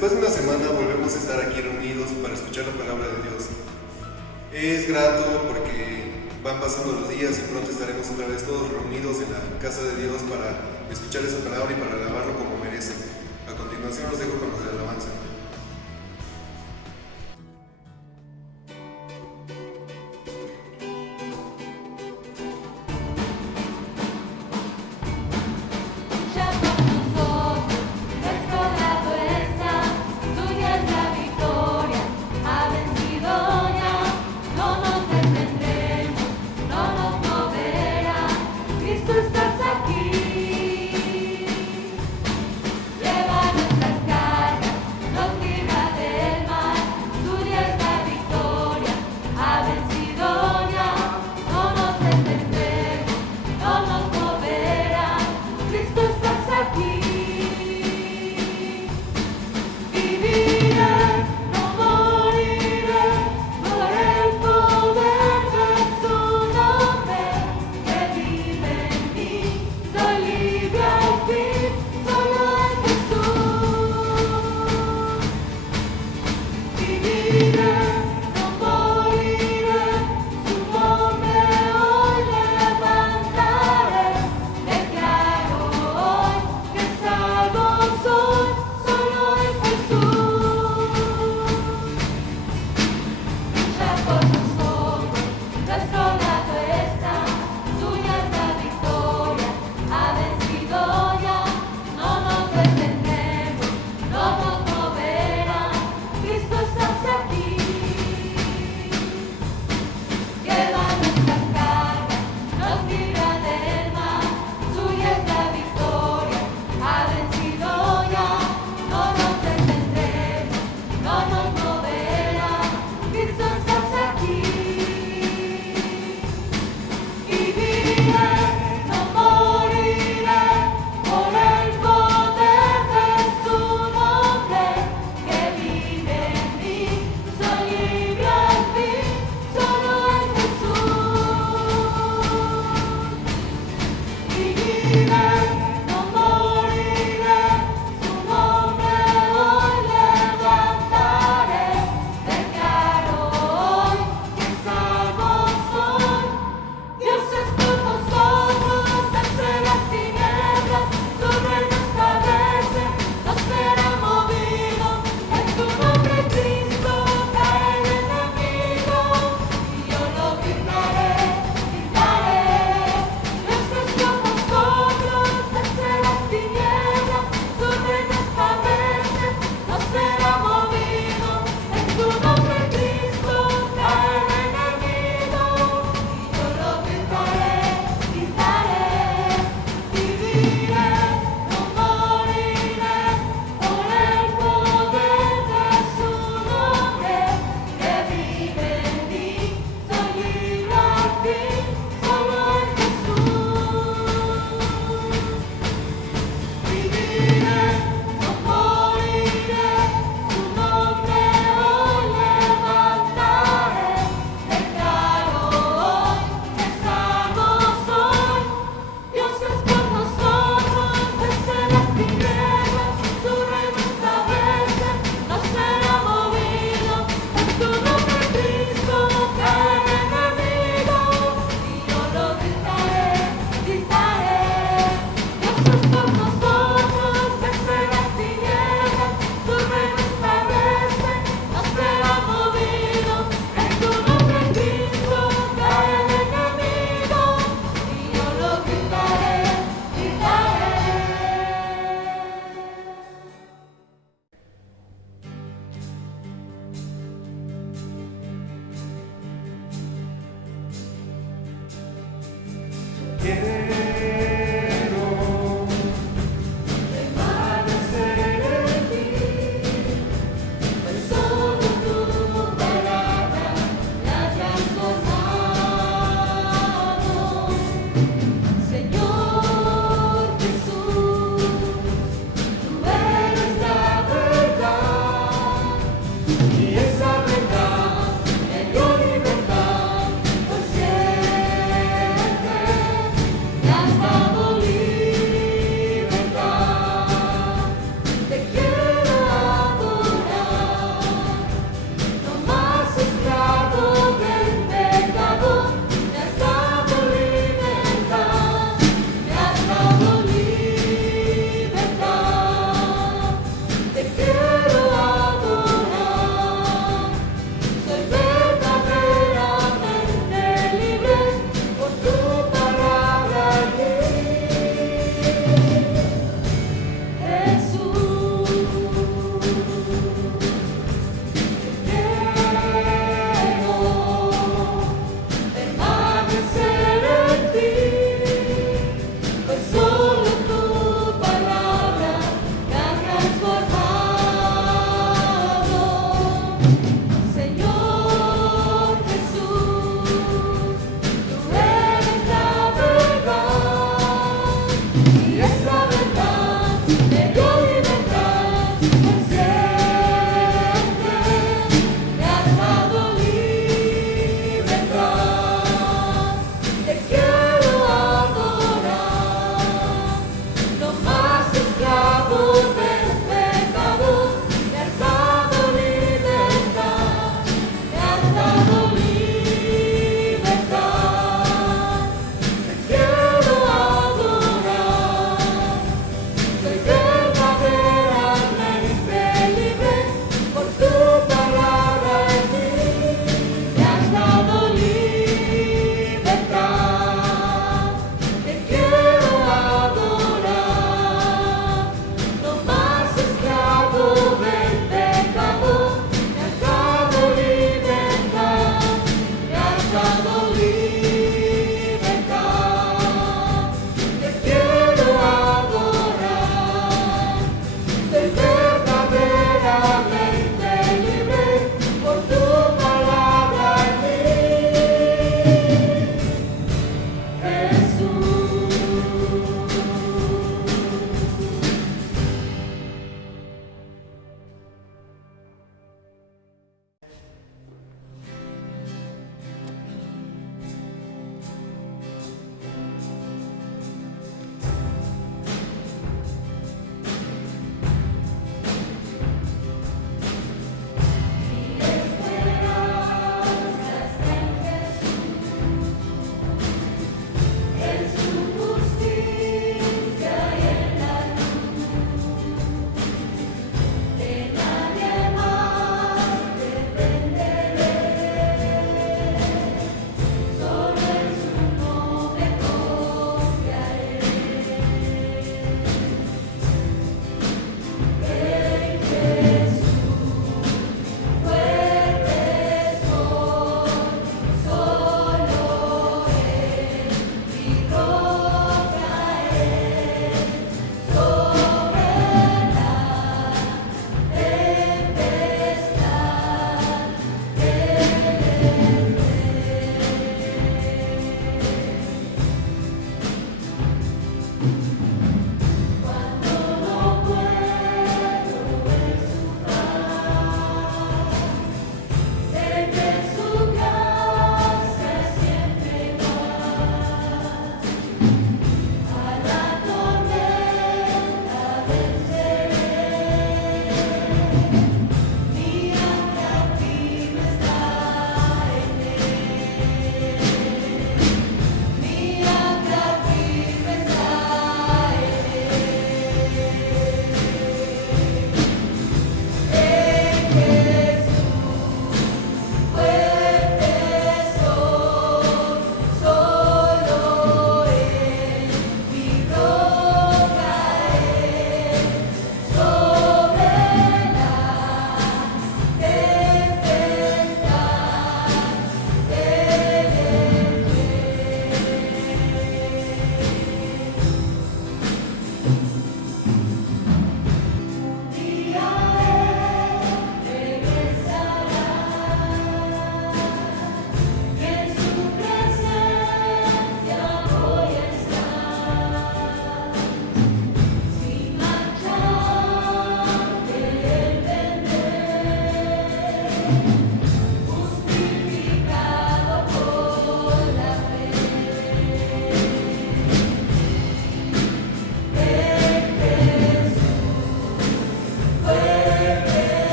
Después de una semana volvemos a estar aquí reunidos para escuchar la palabra de Dios. Es grato porque van pasando los días y pronto estaremos otra vez todos reunidos en la casa de Dios para escuchar esa palabra y para alabarlo como merece. A continuación los dejo con los de alabanza. Lleva nuestras cargas.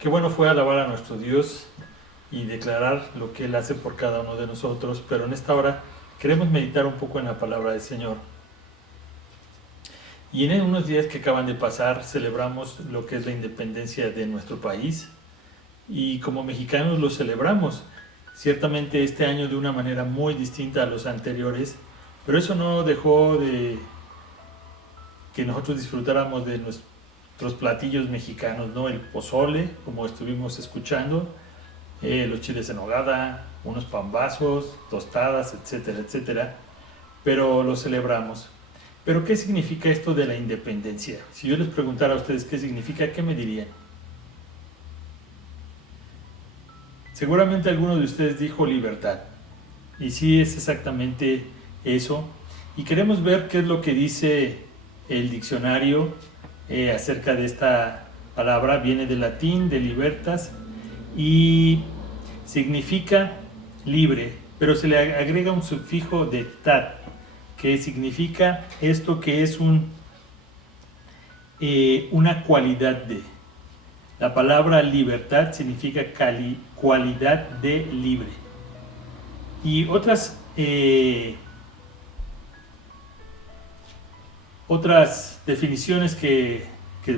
Qué bueno fue alabar a nuestro Dios y declarar lo que Él hace por cada uno de nosotros, pero en esta hora queremos meditar un poco en la palabra del Señor. Y en unos días que acaban de pasar celebramos lo que es la independencia de nuestro país y como mexicanos lo celebramos, ciertamente este año de una manera muy distinta a los anteriores, pero eso no dejó de que nosotros disfrutáramos de nuestros platillos mexicanos, ¿no? El pozole, como estuvimos escuchando, los chiles en nogada, unos pambazos, tostadas, etcétera, etcétera, pero lo celebramos. Pero ¿qué significa esto de la independencia? Si yo les preguntara a ustedes qué significa, ¿qué me dirían? Seguramente alguno de ustedes dijo libertad, y sí es exactamente eso, y queremos ver qué es lo que dice el diccionario acerca de esta palabra. Viene del latín, de libertas, y significa libre, pero se le agrega un sufijo de tat, que significa esto que es una cualidad de. La palabra libertad significa cualidad de libre. Y otras definiciones que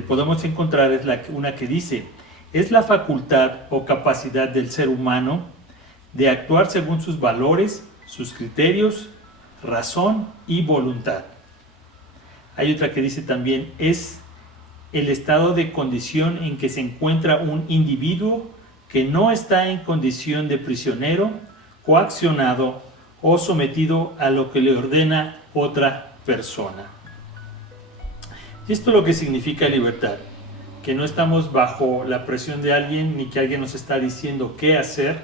podemos encontrar es una que dice: es la facultad o capacidad del ser humano de actuar según sus valores, sus criterios, razón y voluntad. Hay otra que dice también: es el estado de condición en que se encuentra un individuo que no está en condición de prisionero, coaccionado o sometido a lo que le ordena otra persona. Esto es lo que significa libertad, que no estamos bajo la presión de alguien, ni que alguien nos está diciendo qué hacer,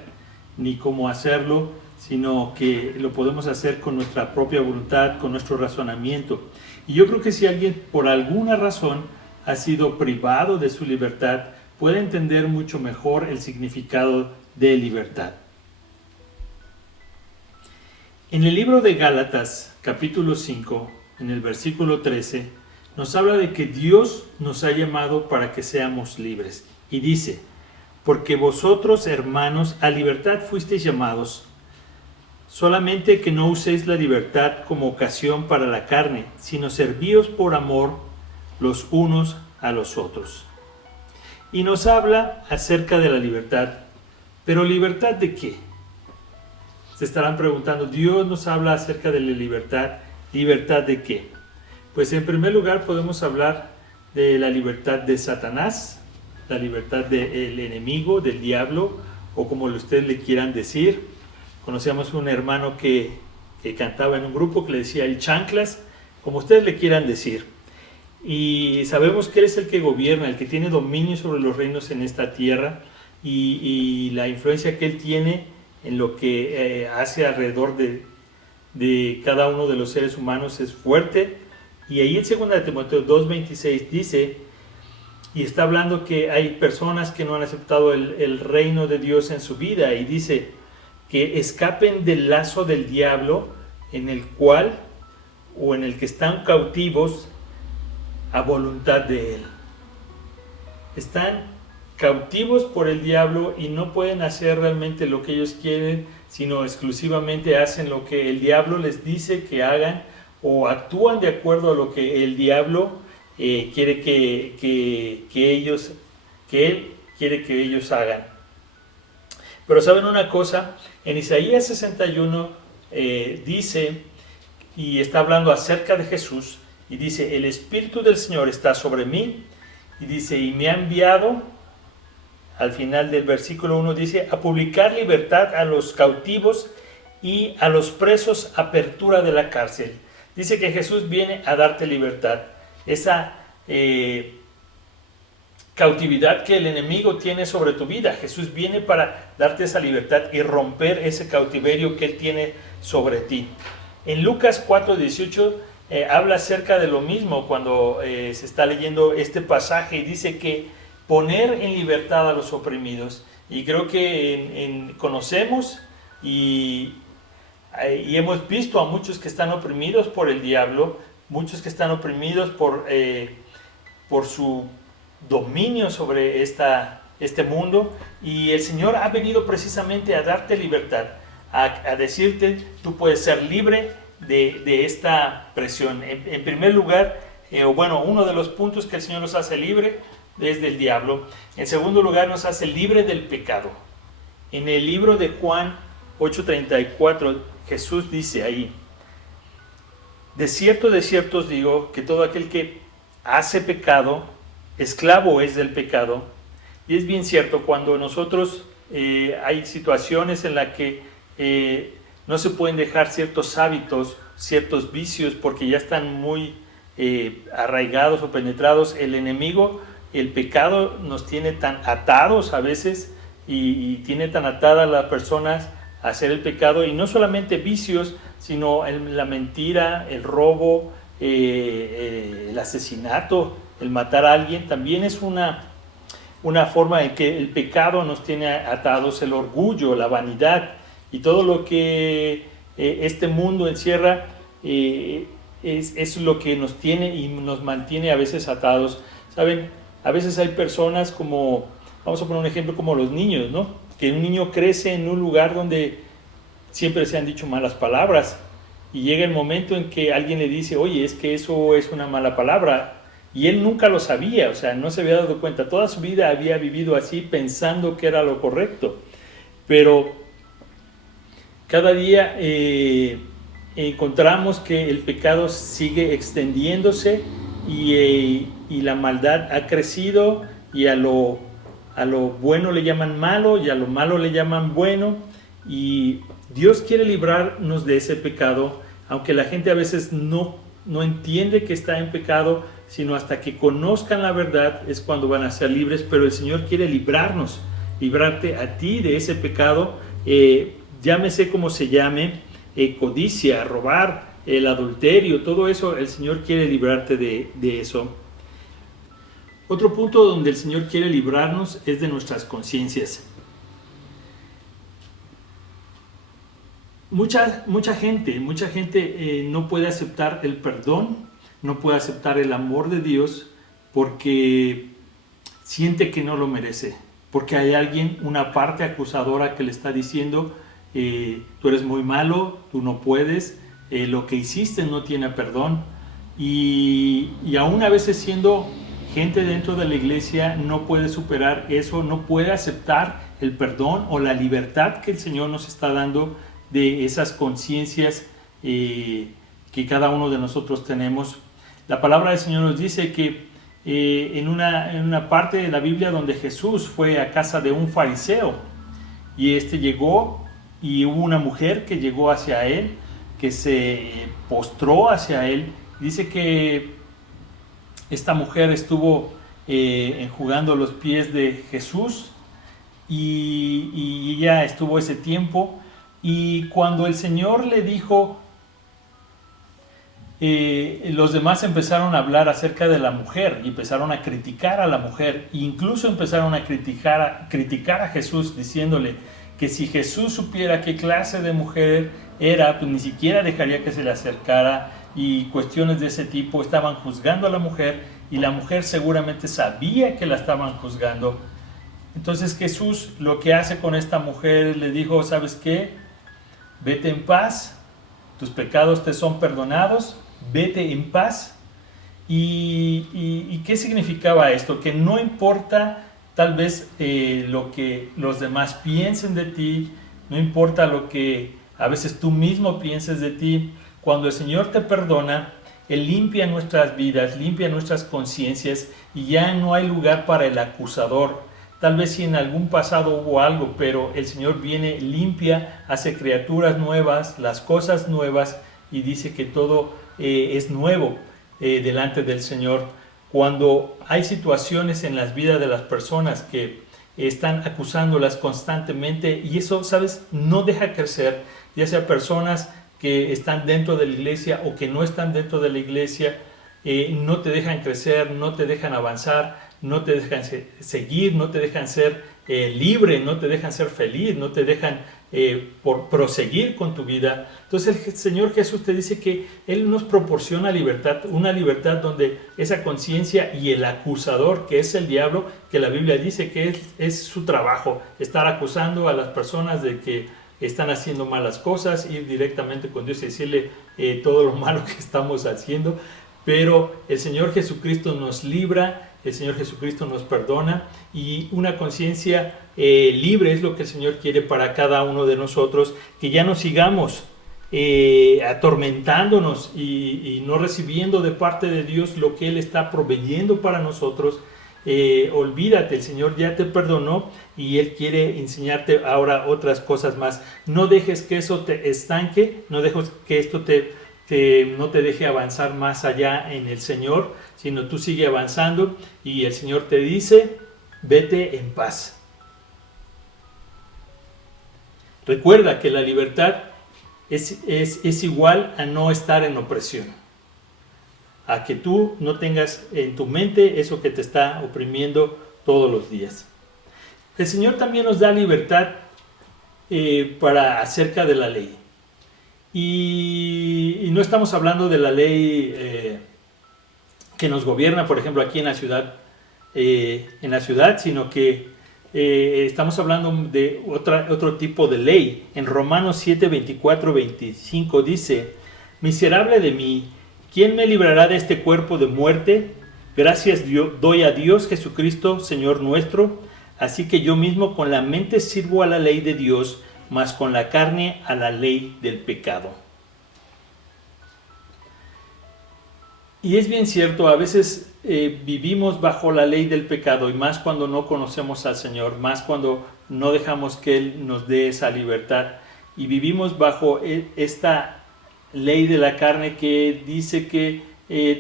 ni cómo hacerlo, sino que lo podemos hacer con nuestra propia voluntad, con nuestro razonamiento. Y yo creo que si alguien por alguna razón ha sido privado de su libertad, puede entender mucho mejor el significado de libertad. En el libro de Gálatas, capítulo 5, en el versículo 13, nos habla de que Dios nos ha llamado para que seamos libres. Y dice: porque vosotros, hermanos, a libertad fuisteis llamados, solamente que no uséis la libertad como ocasión para la carne, sino servíos por amor los unos a los otros. Y nos habla acerca de la libertad. ¿Pero libertad de qué? Se estarán preguntando. Dios nos habla acerca de la libertad. ¿Libertad de qué? Pues en primer lugar podemos hablar de la libertad de Satanás, la libertad del enemigo, del diablo, o como ustedes le quieran decir. Conocíamos un hermano que cantaba en un grupo que le decía el chanclas, como ustedes le quieran decir. Y sabemos que Él es el que gobierna, el que tiene dominio sobre los reinos en esta tierra, y la influencia que Él tiene en lo que hace alrededor de cada uno de los seres humanos es fuerte. Y ahí en 2 Timoteo 2:26 dice, y está hablando que hay personas que no han aceptado el reino de Dios en su vida, y dice que escapen del lazo del diablo en el cual o en el que están cautivos a voluntad de él. Están cautivos por el diablo y no pueden hacer realmente lo que ellos quieren, sino exclusivamente hacen lo que el diablo les dice que hagan, o actúan de acuerdo a lo que el diablo quiere que él quiere que ellos hagan. Pero saben una cosa, en Isaías 61 dice, y está hablando acerca de Jesús, y dice: el Espíritu del Señor está sobre mí, y dice, y me ha enviado, al final del versículo 1 dice, a publicar libertad a los cautivos y a los presos, apertura de la cárcel. Dice que Jesús viene a darte libertad. Esa cautividad que el enemigo tiene sobre tu vida, Jesús viene para darte esa libertad y romper ese cautiverio que Él tiene sobre ti. En Lucas 4:18 habla acerca de lo mismo cuando se está leyendo este pasaje, y dice que poner en libertad a los oprimidos. Y creo que conocemos y hemos visto a muchos que están oprimidos por el diablo, muchos que están oprimidos por su dominio sobre esta este mundo, y el Señor ha venido precisamente a darte libertad, a decirte, tú puedes ser libre de esta presión. En primer lugar, uno de los puntos que el Señor nos hace libre es del diablo. En segundo lugar, nos hace libre del pecado. En el libro de Juan 8:34, Jesús dice ahí: de cierto os digo que todo aquel que hace pecado, esclavo es del pecado. Y es bien cierto, cuando nosotros hay situaciones en las que no se pueden dejar ciertos hábitos, ciertos vicios, porque ya están muy arraigados o penetrados, el enemigo, el pecado nos tiene tan atados a veces y tiene tan atadas las personas a hacer el pecado, y no solamente vicios, sino la mentira, el robo, el asesinato, el matar a alguien, también es una forma en que el pecado nos tiene atados, el orgullo, la vanidad y todo lo que este mundo encierra, es lo que nos tiene y nos mantiene a veces atados. ¿Saben? A veces hay personas como, vamos a poner un ejemplo, como los niños, ¿no? Que un niño crece en un lugar donde siempre se han dicho malas palabras, y llega el momento en que alguien le dice, oye, es que eso es una mala palabra, y él nunca lo sabía, o sea, no se había dado cuenta, toda su vida había vivido así pensando que era lo correcto, pero cada día encontramos que el pecado sigue extendiéndose y la maldad ha crecido, y a lo bueno le llaman malo y a lo malo le llaman bueno, y Dios quiere librarnos de ese pecado, aunque la gente a veces no entiende que está en pecado, sino hasta que conozcan la verdad es cuando van a ser libres. Pero el Señor quiere librarte a ti de ese pecado, llámese como se llame, codicia, robar, el adulterio, todo eso, el Señor quiere librarte de eso. Otro punto donde el Señor quiere librarnos es de nuestras conciencias. Mucha gente no puede aceptar el perdón, no puede aceptar el amor de Dios, porque siente que no lo merece, porque hay alguien, una parte acusadora que le está diciendo, tú eres muy malo, tú no puedes, lo que hiciste no tiene perdón, y aún a veces siendo gente dentro de la iglesia no puede superar eso, no puede aceptar el perdón o la libertad que el Señor nos está dando de esas conciencias que cada uno de nosotros tenemos. La palabra del Señor nos dice que en una parte de la Biblia donde Jesús fue a casa de un fariseo, y llegó, y hubo una mujer que llegó hacia él, que se postró hacia él. Dice que esta mujer estuvo enjugando los pies de Jesús, y ella estuvo ese tiempo. Y cuando el Señor le dijo, los demás empezaron a hablar acerca de la mujer y empezaron a criticar a la mujer, e incluso empezaron a criticar a Jesús, diciéndole que si Jesús supiera qué clase de mujer era, pues ni siquiera dejaría que se le acercara, y cuestiones de ese tipo. Estaban juzgando a la mujer, y la mujer seguramente sabía que la estaban juzgando. Entonces Jesús lo que hace con esta mujer, le dijo, ¿sabes qué? Vete en paz, tus pecados te son perdonados, vete en paz. ¿Y qué significaba esto? Que no importa tal vez lo que los demás piensen de ti, no importa lo que a veces tú mismo pienses de ti, cuando el Señor te perdona, Él limpia nuestras vidas, limpia nuestras conciencias, y ya no hay lugar para el acusador. Tal vez si en algún pasado hubo algo, pero el Señor viene, limpia, hace criaturas nuevas, las cosas nuevas, y dice que todo es nuevo delante del Señor. Cuando hay situaciones en las vidas de las personas que están acusándolas constantemente, y eso, ¿sabes?, no deja crecer, ya sea personas que están dentro de la iglesia o que no están dentro de la iglesia, no te dejan crecer, no te dejan avanzar, no te dejan seguir, no te dejan ser libre, no te dejan ser feliz, no te dejan por proseguir con tu vida. Entonces el Señor Jesús te dice que Él nos proporciona libertad, una libertad donde esa conciencia y el acusador, que es el diablo, que la Biblia dice que es su trabajo, estar acusando a las personas de que están haciendo malas cosas, ir directamente con Dios y decirle todo lo malo que estamos haciendo. Pero el Señor Jesucristo nos libra, el Señor Jesucristo nos perdona, y una conciencia libre es lo que el Señor quiere para cada uno de nosotros, que ya no sigamos atormentándonos y no recibiendo de parte de Dios lo que Él está proveyendo para nosotros. Olvídate, el Señor ya te perdonó y Él quiere enseñarte ahora otras cosas más. No dejes que eso te estanque, no dejes que esto no te deje avanzar más allá en el Señor, sino tú sigue avanzando, y el Señor te dice: vete en paz. Recuerda que la libertad es igual a no estar en opresión, a que tú no tengas en tu mente eso que te está oprimiendo todos los días. El Señor también nos da libertad acerca de la ley. Y no estamos hablando de la ley que nos gobierna, por ejemplo, aquí en la ciudad, sino que estamos hablando de otro tipo de ley. En Romanos 7, 24, 25 dice: miserable de mí, ¿quién me librará de este cuerpo de muerte? Gracias doy a Dios Jesucristo, Señor nuestro. Así que yo mismo con la mente sirvo a la ley de Dios, mas con la carne a la ley del pecado. Y es bien cierto, a veces vivimos bajo la ley del pecado, y más cuando no conocemos al Señor, más cuando no dejamos que Él nos dé esa libertad, y vivimos bajo esta ley de la carne que dice que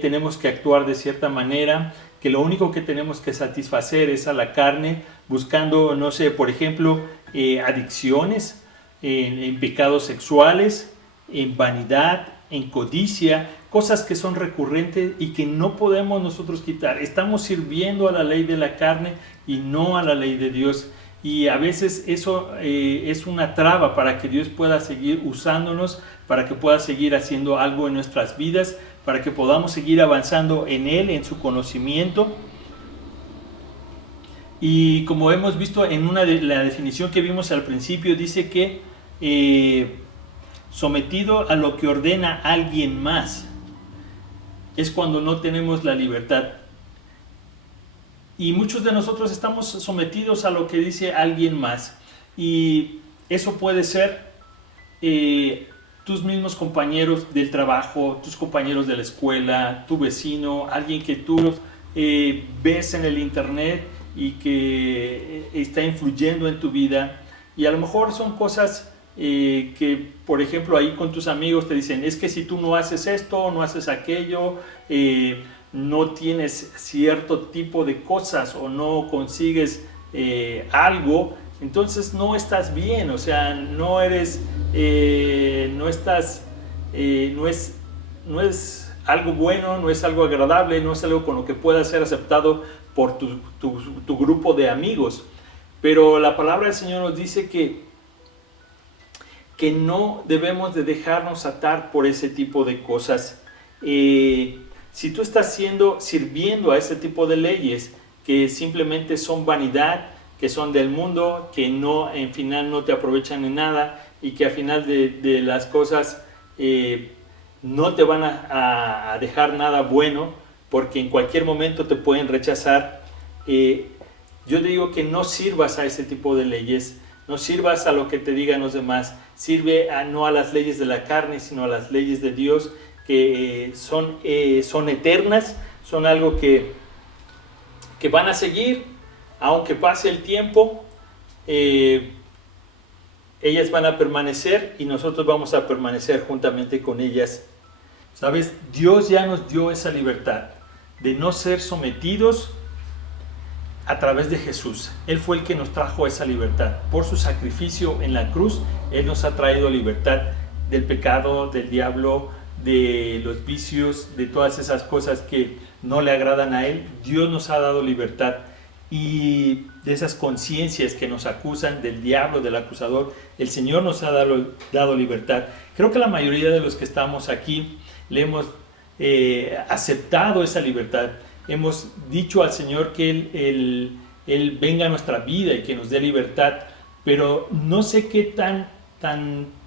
tenemos que actuar de cierta manera, que lo único que tenemos que satisfacer es a la carne, buscando, no sé, por ejemplo, adicciones, en pecados sexuales, en vanidad, en codicia, cosas que son recurrentes y que no podemos nosotros quitar. Estamos sirviendo a la ley de la carne y no a la ley de Dios, y a veces eso es una traba para que Dios pueda seguir usándonos, para que pueda seguir haciendo algo en nuestras vidas, para que podamos seguir avanzando en Él, en su conocimiento. Y como hemos visto en la definición que vimos al principio, dice que sometido a lo que ordena alguien más es cuando no tenemos la libertad. Y muchos de nosotros estamos sometidos a lo que dice alguien más, y eso puede ser tus mismos compañeros del trabajo, tus compañeros de la escuela, tu vecino, alguien que tú ves en el internet y que está influyendo en tu vida. Y a lo mejor son cosas que, por ejemplo, ahí con tus amigos te dicen: es que si tú no haces esto, no haces aquello, no tienes cierto tipo de cosas o no consigues algo, entonces no estás bien, o sea, no eres, no es algo bueno, no es algo agradable, no es algo con lo que pueda ser aceptado por tu grupo de amigos. Pero la palabra del Señor nos dice que no debemos de dejarnos atar por ese tipo de cosas. Si tú estás sirviendo a ese tipo de leyes que simplemente son vanidad, que son del mundo, que no, en final no te aprovechan en nada, y que al final de las cosas no te van a dejar nada bueno, porque en cualquier momento te pueden rechazar, yo te digo que no sirvas a ese tipo de leyes, no sirvas a lo que te digan los demás, sirve no a las leyes de la carne, sino a las leyes de Dios, que son eternas, son algo que van a seguir, aunque pase el tiempo, ellas van a permanecer y nosotros vamos a permanecer juntamente con ellas. ¿Sabes? Dios ya nos dio esa libertad de no ser sometidos a través de Jesús. Él fue el que nos trajo esa libertad. Por su sacrificio en la cruz, Él nos ha traído libertad del pecado, del diablo, de los vicios, de todas esas cosas que no le agradan a Él. Dios nos ha dado libertad. y de esas conciencias que nos acusan del diablo, del acusador. El Señor nos ha dado libertad. Creo que la mayoría de los que estamos aquí le hemos aceptado esa libertad. Hemos dicho al Señor que Él venga a nuestra vida y que nos dé libertad, pero no sé qué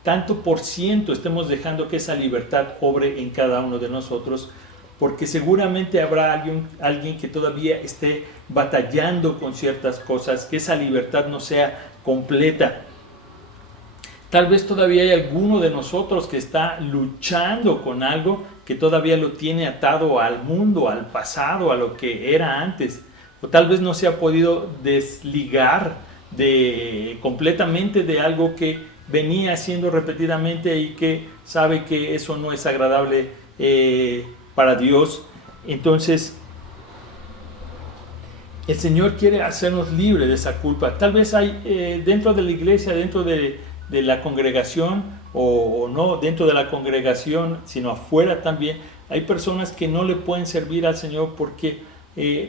tanto por ciento estemos dejando que esa libertad obre en cada uno de nosotros, porque seguramente habrá alguien que todavía esté batallando con ciertas cosas, que esa libertad no sea completa. Tal vez todavía hay alguno de nosotros que está luchando con algo que todavía lo tiene atado al mundo, al pasado, a lo que era antes. O tal vez no se ha podido desligar completamente de algo que venía haciendo repetidamente y que sabe que eso no es agradable para Dios. Entonces, el Señor quiere hacernos libres de esa culpa. Tal vez hay dentro de la iglesia, dentro de la congregación, o no dentro de la congregación, sino afuera también, hay personas que no le pueden servir al Señor porque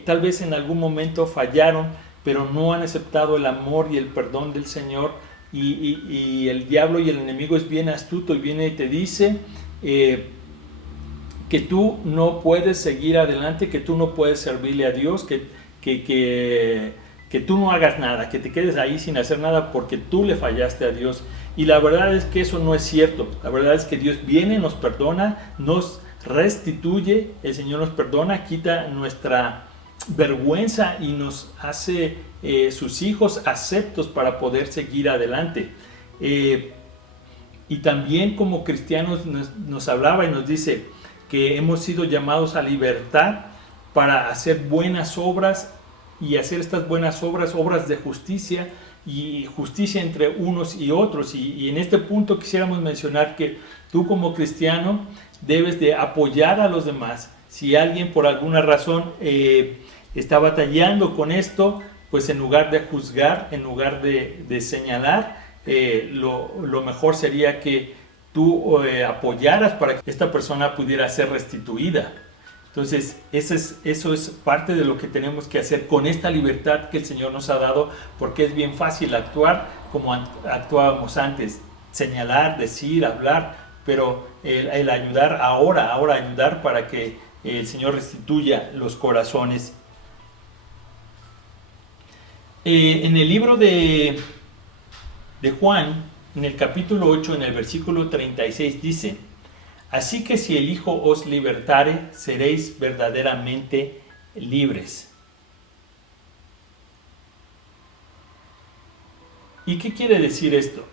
tal vez en algún momento fallaron, pero no han aceptado el amor y el perdón del Señor, y el diablo y el enemigo es bien astuto y viene y te dice que tú no puedes seguir adelante, que tú no puedes servirle a Dios, que tú no hagas nada, que te quedes ahí sin hacer nada porque tú le fallaste a Dios. Y la verdad es que eso no es cierto. La verdad es que Dios viene, nos perdona, nos restituye, el Señor nos perdona, quita nuestra vergüenza y nos hace sus hijos aceptos para poder seguir adelante. Y también como cristianos nos hablaba y nos dice que hemos sido llamados a libertad para hacer buenas obras, y hacer estas buenas obras, obras de justicia y justicia entre unos y otros. Y en este punto quisiéramos mencionar que tú como cristiano debes de apoyar a los demás. Si alguien por alguna razón está batallando con esto, pues en lugar de juzgar, en lugar de señalar, lo mejor sería que tú apoyaras para que esta persona pudiera ser restituida. Entonces, eso es parte de lo que tenemos que hacer con esta libertad que el Señor nos ha dado, porque es bien fácil actuar como actuábamos antes, señalar, decir, hablar, pero el ayudar ahora ayudar para que el Señor restituya los corazones. En el libro de Juan, en el capítulo 8, en el versículo 36 dice: así que si el Hijo os libertare, seréis verdaderamente libres. ¿Y qué quiere decir esto?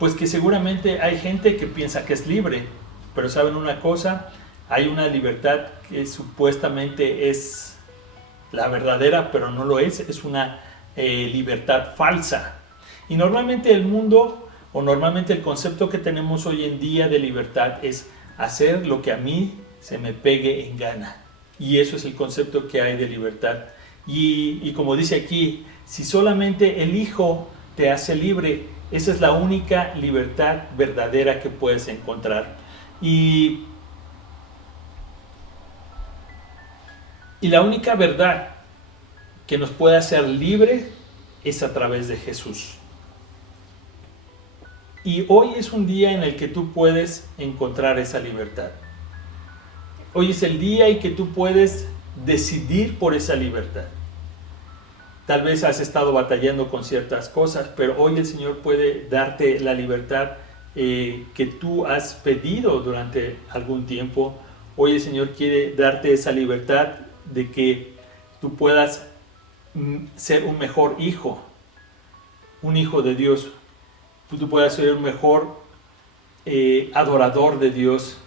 Pues que seguramente hay gente que piensa que es libre, pero ¿saben una cosa? Hay una libertad que supuestamente es la verdadera, pero no lo es una libertad falsa. Y normalmente el mundo, o normalmente el concepto que tenemos hoy en día de libertad es hacer lo que a mí se me pegue en gana. Y eso es el concepto que hay de libertad. Y como dice aquí, si solamente el Hijo te hace libre, esa es la única libertad verdadera que puedes encontrar. Y la única verdad que nos puede hacer libre es a través de Jesús. Y hoy es un día en el que tú puedes encontrar esa libertad. Hoy es el día en que tú puedes decidir por esa libertad. Tal vez has estado batallando con ciertas cosas, pero hoy el Señor puede darte la libertad que tú has pedido durante algún tiempo. Hoy el Señor quiere darte esa libertad de que tú puedas ser un mejor hijo, un hijo de Dios. Tú puedas ser un mejor adorador de Dios.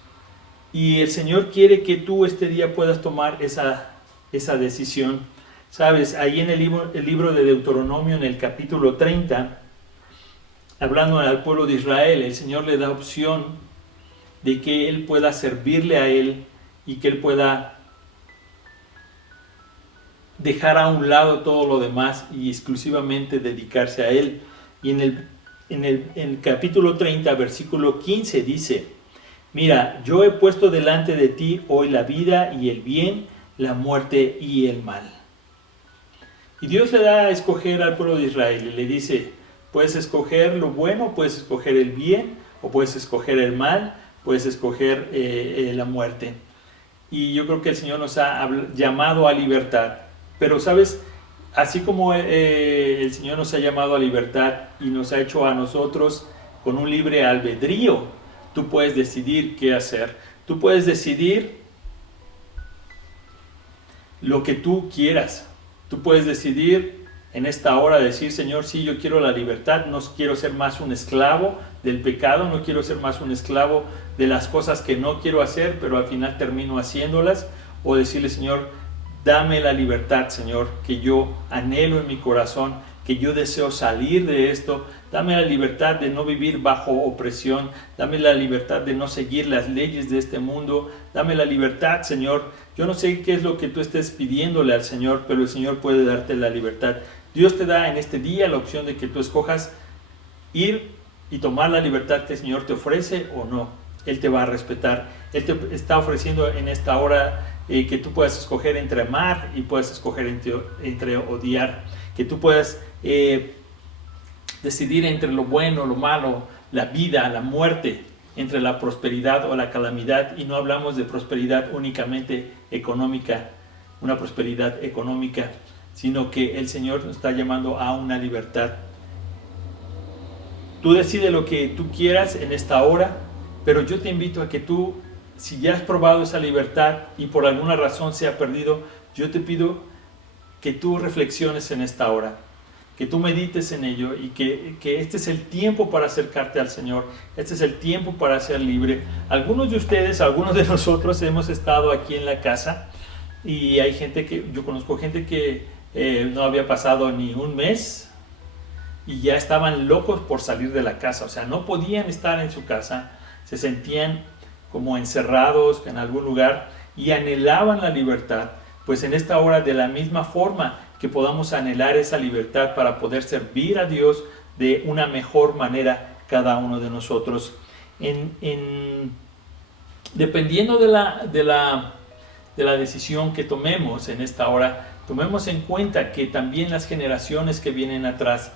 Y el Señor quiere que tú este día puedas tomar esa decisión. Sabes, ahí en el libro de Deuteronomio, en el capítulo 30, hablando al pueblo de Israel, el Señor le da opción de que Él pueda servirle a Él y que Él pueda dejar a un lado todo lo demás y exclusivamente dedicarse a Él. Y en el capítulo 30, versículo 15 dice: mira, yo he puesto delante de ti hoy la vida y el bien, la muerte y el mal. Y Dios le da a escoger al pueblo de Israel y le dice, puedes escoger lo bueno, puedes escoger el bien, o puedes escoger el mal, puedes escoger la muerte. Y yo creo que el Señor nos ha llamado a libertad. Pero, ¿sabes? Así como el Señor nos ha llamado a libertad y nos ha hecho a nosotros con un libre albedrío, tú puedes decidir qué hacer. Tú puedes decidir lo que tú quieras. Tú puedes decidir en esta hora, decir, Señor, sí, yo quiero la libertad, no quiero ser más un esclavo del pecado, no quiero ser más un esclavo de las cosas que no quiero hacer, pero al final termino haciéndolas. O decirle, Señor, dame la libertad, Señor, que yo anhelo en mi corazón, que yo deseo salir de esto. Dame la libertad de no vivir bajo opresión. Dame la libertad de no seguir las leyes de este mundo. Dame la libertad, Señor. Yo no sé qué es lo que tú estés pidiéndole al Señor, pero el Señor puede darte la libertad. Dios te da en este día la opción de que tú escojas ir y tomar la libertad que el Señor te ofrece o no. Él te va a respetar. Él te está ofreciendo en esta hora que tú puedas escoger entre amar y puedas escoger entre odiar. Que tú puedas decidir entre lo bueno, lo malo, la vida, la muerte, entre la prosperidad o la calamidad. Y no hablamos de prosperidad únicamente económica, una prosperidad económica, sino que el Señor nos está llamando a una libertad. Tú decides lo que tú quieras en esta hora, pero yo te invito a que tú, si ya has probado esa libertad y por alguna razón se ha perdido, yo te pido que tú reflexiones en esta hora, que tú medites en ello y que este es el tiempo para acercarte al Señor, este es el tiempo para ser libre. Algunos de ustedes, algunos de nosotros hemos estado aquí en la casa y hay gente que, yo conozco gente que no había pasado ni un mes y ya estaban locos por salir de la casa, o sea, no podían estar en su casa, se sentían como encerrados en algún lugar y anhelaban la libertad. Pues en esta hora, de la misma forma que podamos anhelar esa libertad para poder servir a Dios de una mejor manera cada uno de nosotros. Dependiendo de la decisión que tomemos en esta hora, tomemos en cuenta que también las generaciones que vienen atrás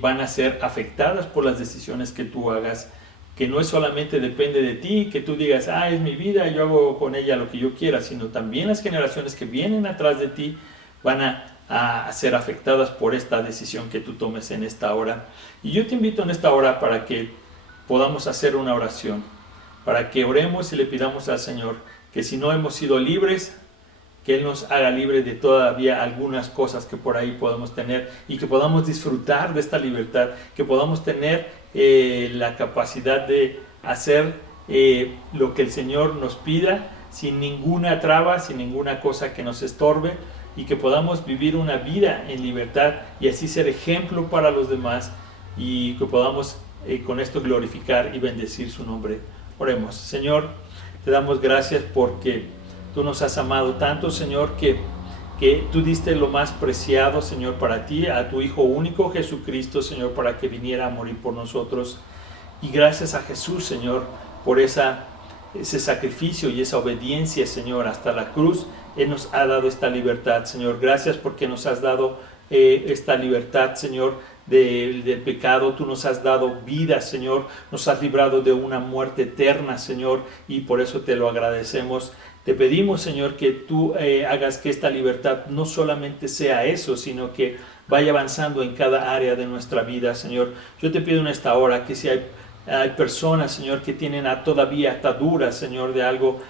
van a ser afectadas por las decisiones que tú hagas, que no es solamente depende de ti, que tú digas, es mi vida, yo hago con ella lo que yo quiera, sino también las generaciones que vienen atrás de ti van a ser afectadas por esta decisión que tú tomes en esta hora. Y yo te invito en esta hora para que podamos hacer una oración, para que oremos y le pidamos al Señor que si no hemos sido libres, que Él nos haga libre de todavía algunas cosas que por ahí podemos tener y que podamos disfrutar de esta libertad, que podamos tener la capacidad de hacer lo que el Señor nos pida sin ninguna traba, sin ninguna cosa que nos estorbe, y que podamos vivir una vida en libertad y así ser ejemplo para los demás y que podamos con esto glorificar y bendecir su nombre. Oremos. Señor, te damos gracias porque tú nos has amado tanto, Señor, que tú diste lo más preciado, Señor, para ti, a tu Hijo único, Jesucristo, Señor, para que viniera a morir por nosotros. Y gracias a Jesús, Señor, por ese sacrificio y esa obediencia, Señor, hasta la cruz. Él nos ha dado esta libertad, Señor. Gracias porque nos has dado esta libertad, Señor, del pecado. Tú nos has dado vida, Señor. Nos has librado de una muerte eterna, Señor, y por eso te lo agradecemos. Te pedimos, Señor, que tú hagas que esta libertad no solamente sea eso, sino que vaya avanzando en cada área de nuestra vida, Señor. Yo te pido en esta hora que si hay personas, Señor, que tienen todavía ataduras, Señor, de algo,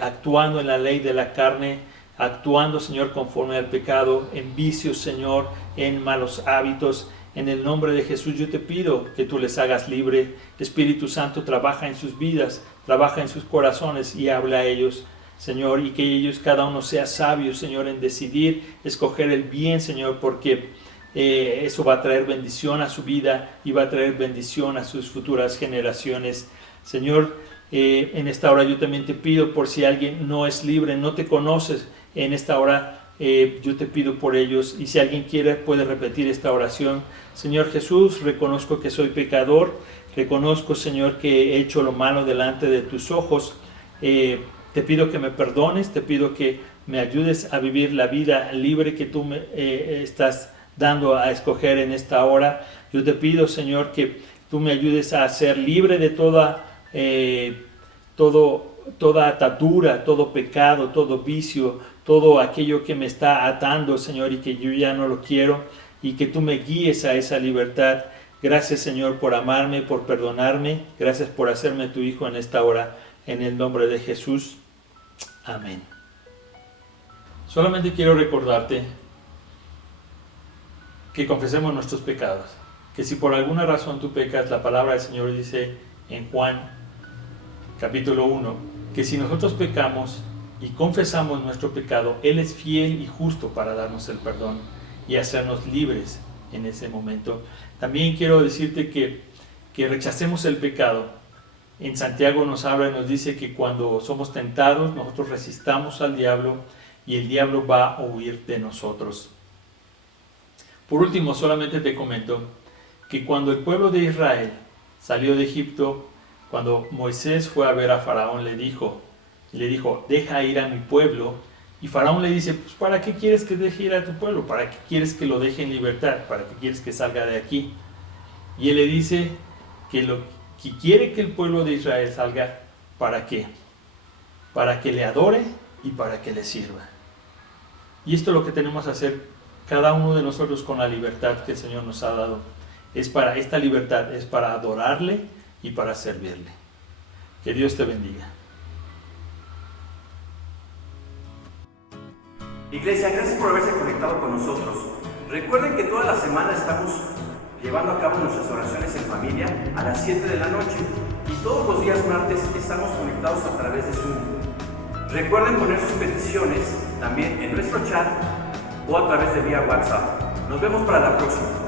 actuando en la ley de la carne, actuando, Señor, conforme al pecado, en vicios, Señor, en malos hábitos. En el nombre de Jesús yo te pido que tú les hagas libre. Espíritu Santo, trabaja en sus vidas, trabaja en sus corazones y habla a ellos, Señor, y que ellos, cada uno, sea sabio, Señor, en decidir, escoger el bien, Señor, porque eso va a traer bendición a su vida y va a traer bendición a sus futuras generaciones. Señor, en esta hora yo también te pido por si alguien no es libre, no te conoces, en esta hora yo te pido por ellos, y si alguien quiere puede repetir esta oración. Señor Jesús, reconozco que soy pecador, reconozco, Señor, que he hecho lo malo delante de tus ojos. Te pido que me perdones, te pido que me ayudes a vivir la vida libre que tú me estás dando a escoger en esta hora. Yo te pido, Señor, que tú me ayudes a ser libre de toda atadura, todo pecado, todo vicio, todo aquello que me está atando, Señor, y que yo ya no lo quiero, y que tú me guíes a esa libertad. Gracias, Señor, por amarme, por perdonarme. Gracias por hacerme tu hijo en esta hora, en el nombre de Jesús. Amén. Solamente quiero recordarte que confesemos nuestros pecados, que si por alguna razón tú pecas, la palabra del Señor dice en Juan capítulo 1, que si nosotros pecamos y confesamos nuestro pecado, Él es fiel y justo para darnos el perdón y hacernos libres en ese momento. También quiero decirte que rechacemos el pecado. En Santiago nos habla y nos dice que cuando somos tentados, nosotros resistamos al diablo y el diablo va a huir de nosotros. Por último, solamente te comento que cuando el pueblo de Israel salió de Egipto, cuando Moisés fue a ver a Faraón, le dijo, deja ir a mi pueblo. Y Faraón le dice, pues ¿para qué quieres que deje ir a tu pueblo? ¿Para qué quieres que lo deje en libertad? ¿Para qué quieres que salga de aquí? Y él le dice que quiere que el pueblo de Israel salga, ¿para qué? Para que le adore y para que le sirva. Y esto es lo que tenemos que hacer cada uno de nosotros con la libertad que el Señor nos ha dado. Esta libertad es para adorarle y para servirle. Que Dios te bendiga. Iglesia, gracias por haberse conectado con nosotros. Recuerden que toda la semana estamos llevando a cabo nuestras oraciones en familia a las 7 de la noche y todos los días martes estamos conectados a través de Zoom. Recuerden poner sus peticiones también en nuestro chat o a través de vía WhatsApp. Nos vemos para la próxima.